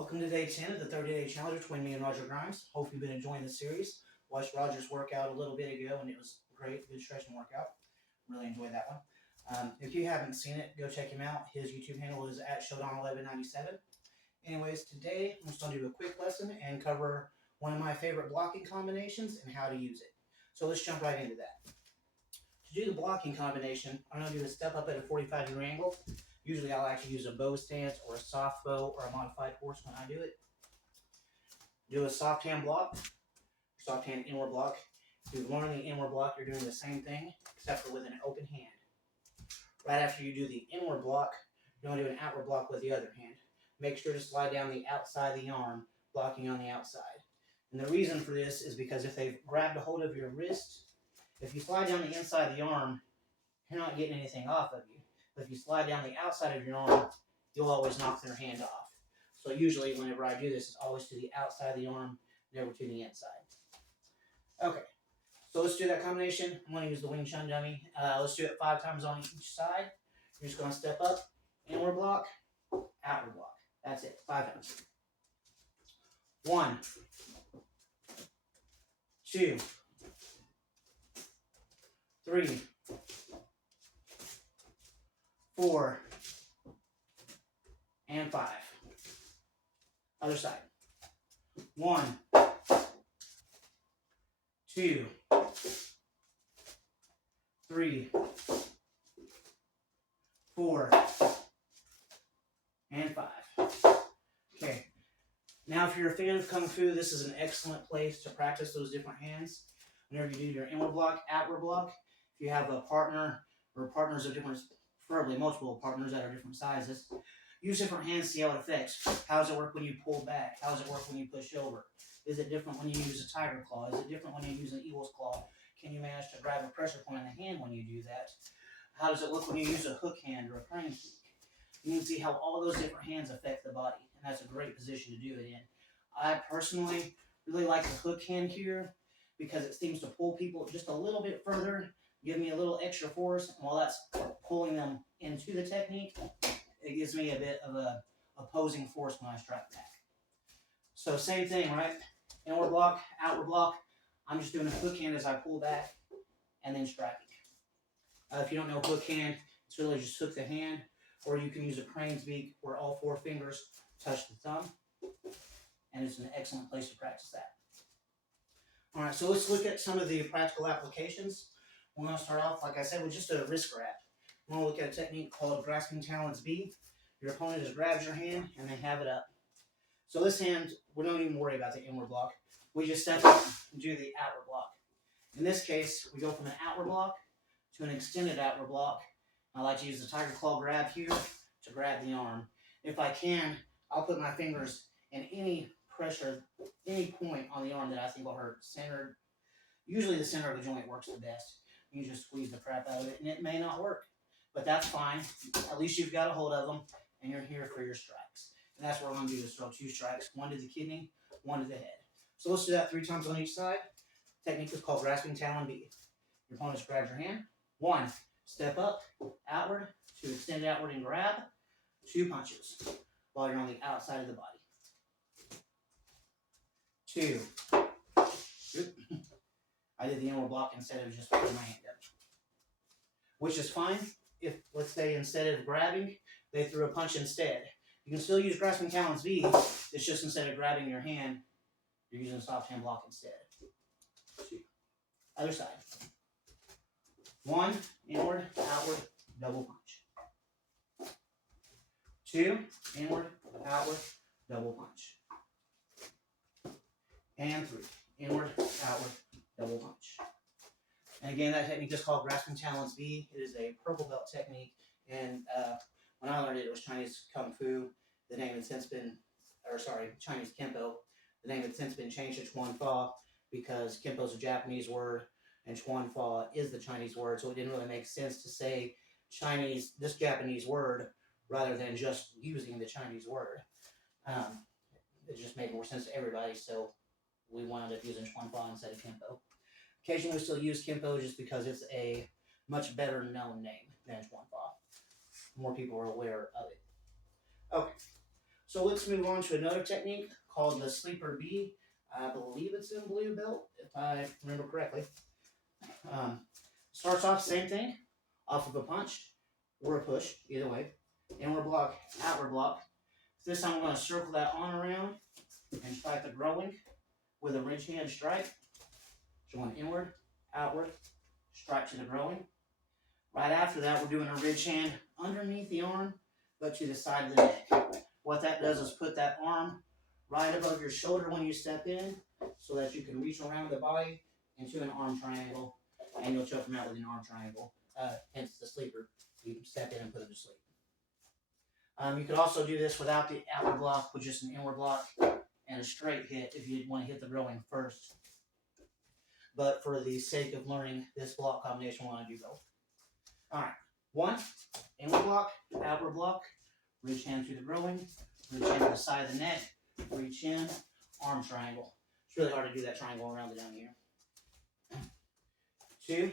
Welcome to day 10 of the 30-day challenge between me and Roger Grimes. Hope you've been enjoying the series. Watched Roger's workout a little bit ago and it was great. Good stretching workout. Really enjoyed that one. If you haven't seen it, go check him out. His YouTube handle is at Shodan1197. Anyways, today I'm just going to do a quick lesson and cover one of my favorite blocking combinations and how to use it. So let's jump right into that. To do the blocking combination, I'm going to do a step up at a 45-degree angle. Usually I'll actually use a bow stance or a soft bow or a modified horse when I do it. Do a soft hand block, soft hand inward block. If you've learned the inward block, you're doing the same thing, except for with an open hand. Right after you do the inward block, you're going to do an outward block with the other hand. Make sure to slide down the outside of the arm, blocking on the outside. And the reason for this is because if they've grabbed a hold of your wrist, if you slide down the inside of the arm, you're not getting anything off of you. But if you slide down the outside of your arm, you'll always knock their hand off. So usually whenever I do this, it's always to the outside of the arm, never to the inside. Okay, so let's do that combination. I'm going to use the Wing Chun dummy. Let's do it 5 times on each side. You're just going to step up, inward block, outward block. That's it, 5 times. 1, 2, 3, 4, and 5. Other side. 1, 2, 3, 4, and 5. Okay. Now, if you're a fan of Kung Fu, this is an excellent place to practice those different hands. Whenever you do your inward block, outward block, if you have a partner or partners of different, preferably multiple partners that are different sizes, use different hands, see how it affects. How does it work when you pull back? How does it work when you push over? Is it different when you use a tiger claw? Is it different when you use an eagle's claw? Can you manage to grab a pressure point in the hand when you do that? How does it look when you use a hook hand or a crane kick? You can see how all those different hands affect the body, and that's a great position to do it in. I personally really like the hook hand here because it seems to pull people just a little bit further, give me a little extra force, and while that's pulling them into the technique, it gives me a bit of a opposing force when I strike back. So same thing, right? Inward block, outward block. I'm just doing a hook hand as I pull back and then striking. If you don't know hook hand, it's really just hook the hand, or you can use a crane's beak where all 4 fingers touch the thumb, and it's an excellent place to practice that. All right, so let's look at some of the practical applications. We're going to start off, like I said, with just a wrist grab. We're going to look at a technique called grasping talons B. Your opponent just grabs your hand and they have it up. So this hand, we don't even worry about the inward block. We just step up and do the outward block. In this case, we go from an outward block to an extended outward block. I like to use the tiger claw grab here to grab the arm. If I can, I'll put my fingers in any pressure, any point on the arm that I think will hurt. Centered. Usually the center of the joint works the best. You just squeeze the crap out of it, and it may not work. But that's fine. At least you've got a hold of them, and you're here for your strikes. And that's what we're going to do is throw 2 strikes, 1 to the kidney, 1 to the head. So let's do that 3 times on each side. Technique is called grasping talon B. Your opponent just grabs your hand. 1, step up, outward, 2, extend outward and grab, 2 punches while you're on the outside of the body. 2. I did the inward block instead of just putting my hand up, which is fine if, let's say, instead of grabbing, they threw a punch instead. You can still use grasping talons B, it's just instead of grabbing your hand, you're using a soft hand block instead. 2. Other side. 1, inward, outward, double punch. 2, inward, outward, double punch. And 3, inward, outward, double punch. And again, that technique is called grasping talons B. It is a purple belt technique, and when I learned it, it was Chinese Kung Fu. The name had since been, Chinese kenpo. The name had since been changed to Chuan Fa because kenpo is a Japanese word and Chuan Fa is the Chinese word, so it didn't really make sense to say this Japanese word rather than just using the Chinese word. It just made more sense to everybody, so we wound up using Chuan Fa instead of kenpo. Occasionally we still use kenpo just because it's a much better known name than Chuan Fa. More people are aware of it. Okay, So let's move on to another technique called the sleeper B. I believe it's in blue belt, if I remember correctly. Starts off same thing, off of a punch or a push, either way. Inward block, outward block. This time I'm going to circle that on around and strike the growing with a ridge hand strike. So going inward, outward, strike to the growing. Right after that, we're doing a ridge hand underneath the arm, but to the side of the neck. What that does is put that arm right above your shoulder when you step in, so that you can reach around the body into an arm triangle, and you'll choke them out with an arm triangle. Hence the sleeper. You can step in and put them to sleep. You could also do this without the outward block, with just an inward block and a straight hit if you want to hit the growing first. But for the sake of learning this block combination, we want to do both. All right, 1, inward block, outward block, reach hand to the growing, reach hand to the side of the neck, reach in, arm triangle. It's really hard to do that triangle around the down here. 2,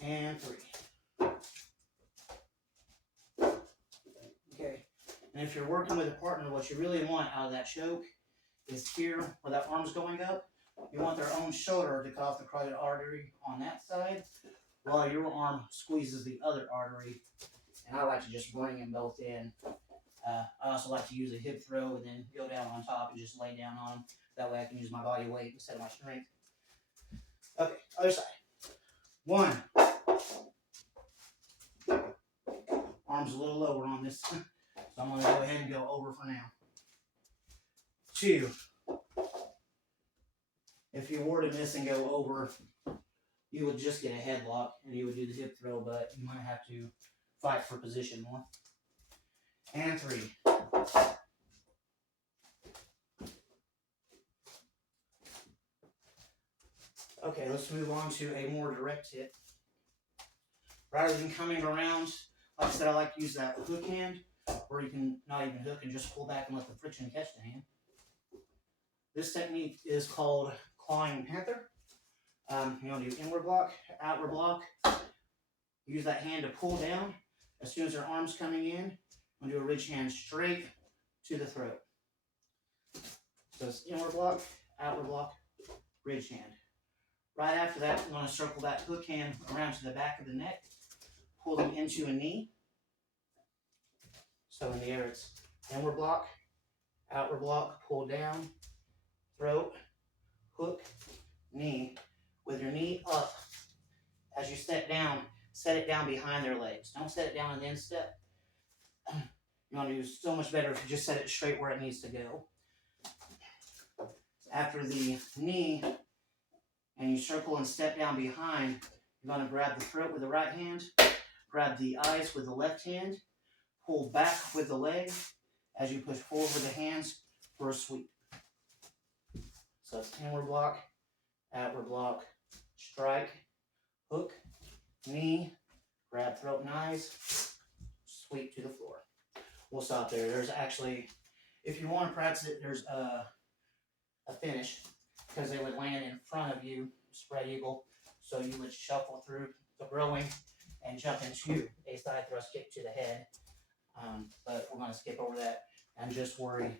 and 3. Okay, and if you're working with a partner, what you really want out of that choke is here where that arm's going up. You want their own shoulder to cut off the carotid artery on that side, while your arm squeezes the other artery. And I like to just bring them both in. I also like to use a hip throw and then go down on top and just lay down on them. That way I can use my body weight instead of my strength. Okay, other side. 1. Arm's a little lower on this, so I'm going to go ahead and go over for now. 2. If you were to miss and go over, you would just get a headlock and you would do the hip throw, but you might have to fight for position more. And 3. Okay, let's move on to a more direct hit. Rather than coming around, like I said, I like to use that hook hand, or you can not even hook and just pull back and let the friction catch the hand. This technique is called clawing panther. You want to do inward block, outward block. Use that hand to pull down. As soon as their arm's coming in, I'm going to do a ridge hand straight to the throat. So it's inward block, outward block, ridge hand. Right after that, I'm going to circle that hook hand around to the back of the neck, pull them into a knee. So in the air, it's inward block, outward block, pull down, throat, hook, knee. With your knee up, as you step down, set it down behind their legs. Don't set it down and then step. You want to do so much better if you just set it straight where it needs to go. After the knee, and you circle and step down behind, you're going to grab the throat with the right hand, grab the eyes with the left hand, pull back with the leg as you push forward with the hands for a sweep. So it's inward block, outward block, strike, hook, knee, grab throat and eyes, sweep to the floor. We'll stop there. There's actually, if you want to practice it, there's a finish, because they would land in front of you, spread eagle. So you would shuffle through the growing and jump into a side thrust kick to the head. But we're going to skip over that and just worry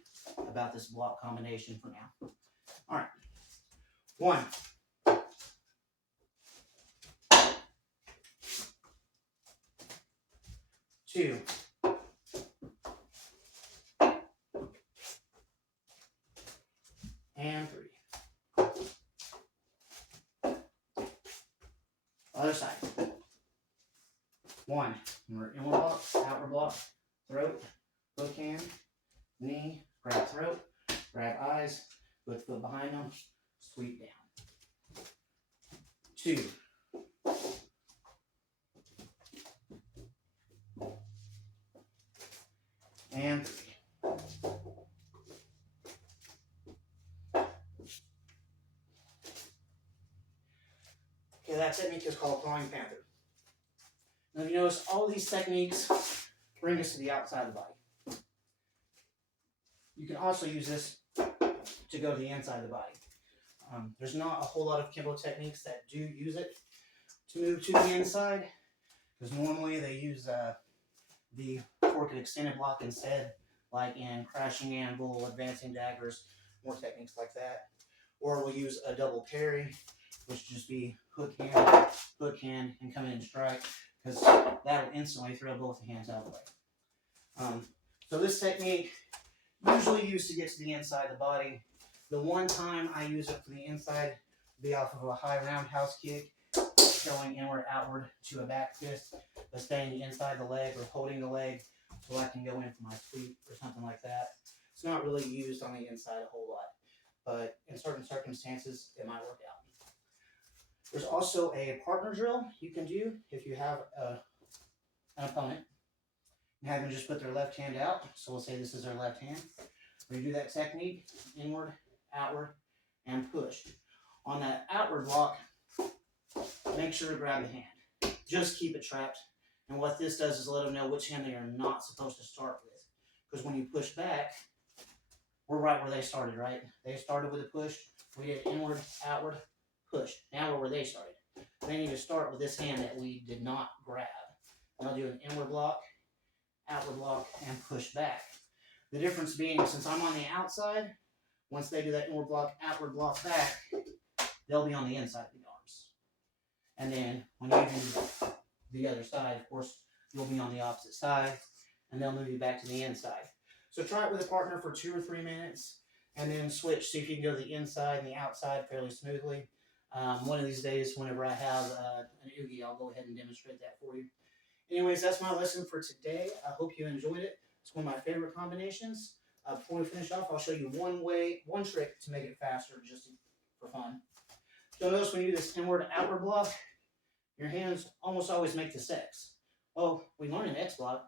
about this block combination for now. All right. 1. 2. And 3. Other side. 1. Remember, inward block, outward block, throat, hook hand, knee, grab throat, grab eyes, put foot behind them, sweep down. 2. And 3. Okay, that technique is called clawing panther. Now, if you notice, all these techniques bring us to the outside of the body. You can also use this to go to the inside of the body. There's not a whole lot of kenpo techniques that do use it to move to the inside, because normally they use the fork extended block instead, like in crashing anvil, advancing daggers, more techniques like that. Or we'll use a double parry, which just be hook hand, and come in and strike, because that will instantly throw both the hands out of the way. So this technique, usually used to get to the inside of the body. The one time I use it for the inside will be off of a high roundhouse kick, going inward, outward to a back fist, but staying inside the leg or holding the leg so I can go in for my sweep or something like that. It's not really used on the inside a whole lot, but in certain circumstances, it might work out. There's also a partner drill you can do if you have an opponent. You have them just put their left hand out. So we'll say this is their left hand. We do that technique, inward, outward, and push. On that outward block, make sure to grab the hand. Just keep it trapped. And what this does is let them know which hand they are not supposed to start with. Because when you push back, we're right where they started, right? They started with a push. We did inward, outward, push. Now we're where they started. They need to start with this hand that we did not grab. And I'll do an inward block, outward block, and push back. The difference being, since I'm on the outside, once they do that inward block, outward block back, they'll be on the inside of the arms. And then when you do the other side, of course, you'll be on the opposite side, and they'll move you back to the inside. So try it with a partner for 2 or 3 minutes, and then switch. See if you can go to the inside and the outside fairly smoothly. One of these days, whenever I have an oogie, I'll go ahead and demonstrate that for you. Anyways, that's my lesson for today. I hope you enjoyed it. It's one of my favorite combinations. Before we finish off, I'll show you one trick to make it faster, just for fun. So notice when you do this inward, outward block, your hands almost always make this X. Well, we learned an X block.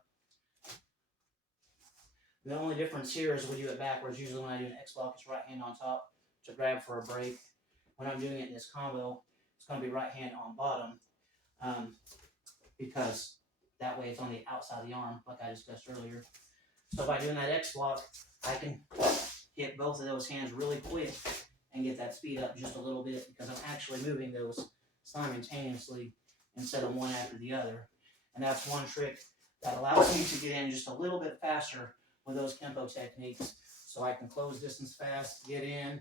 The only difference here is we do it backwards. Usually when I do an X block, it's right hand on top to grab for a break. When I'm doing it in this combo, it's going to be right hand on bottom, because that way it's on the outside of the arm, like I discussed earlier. So by doing that X block, I can hit both of those hands really quick and get that speed up just a little bit, because I'm actually moving those simultaneously instead of one after the other. And that's one trick that allows me to get in just a little bit faster with those kenpo techniques, so I can close distance fast, get in.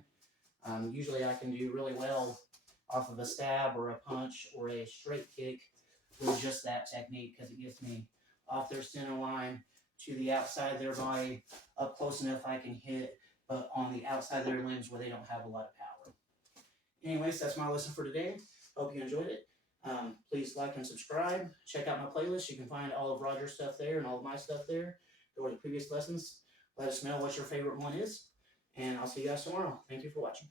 Usually I can do really well off of a stab or a punch or a straight kick with just that technique, because it gets me off their center line to the outside of their body, up close enough I can hit, but on the outside of their limbs where they don't have a lot of power. Anyways, that's my lesson for today. Hope you enjoyed it. Please like and subscribe. Check out my playlist. You can find all of Roger's stuff there and all of my stuff there. Go to the previous lessons. Let us know what your favorite one is. And I'll see you guys tomorrow. Thank you for watching.